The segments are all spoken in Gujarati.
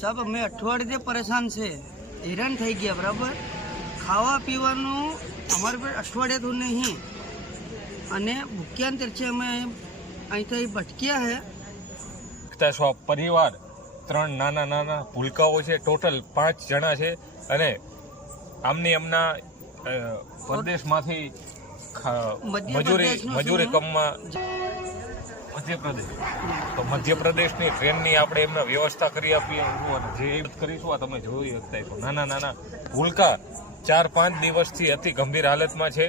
સાહેબ અમે અઠવાડિયે પરેશાન છે, હેરાન થઈ ગયા બરાબર. ખાવા પીવાનું અમારે પર અઠવાડિયાથી નહીં અને ભૂખ્યાંતર છે. અમે અહીંથી ભટક્યા છે. પરિવાર 3 નાના નાના ભૂલકાઓ છે, ટોટલ 5 જણા છે અને એમના પ્રદેશમાંથી મજૂરી કામમાં મધ્યપ્રદેશ, તો મધ્યપ્રદેશની ટ્રેનની આપણે એમને વ્યવસ્થા કરી આપીએ જે કરીશું. આ તમે જોઈ શકતા છો નાના નાના ભૂલકા 4-5 દિવસથી અતિ ગંભીર હાલતમાં છે.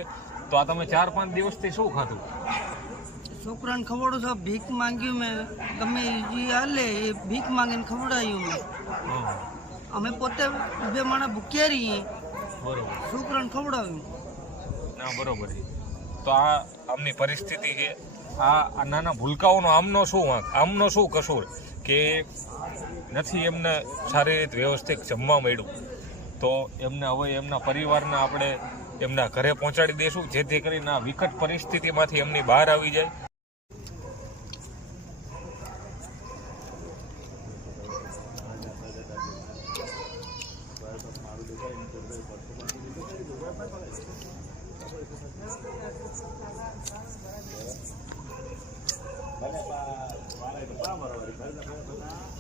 તો આ તમે 4-5 દિવસથી શું ખાધું? છોકરાને ખવડાવું છું, ભીખ માંગ્યું મેં, ગમે જે હાલે એ ભીખ માંગીને ખવડાવ્યું મેં. અમે પોતે 2 માણસ ભૂખ્યા રહીએ, બરોબર, છોકરાને ખવડાવ્યું. ના બરોબર છે. તો આ આમની પરિસ્થિતિ છે. આ નાના ભૂલકાઓનો આમનો શું કસૂર કે નથી એમને સારી રીતે વ્યવસ્થિત જમવા મળ્યું? તો એમને હવે એમના પરિવારના આપણે એમના ઘરે પહોંચાડી દઈશું, જેથી કરીને આ વિકટ પરિસ્થિતિમાંથી એમની બહાર આવી જાય. Vale, para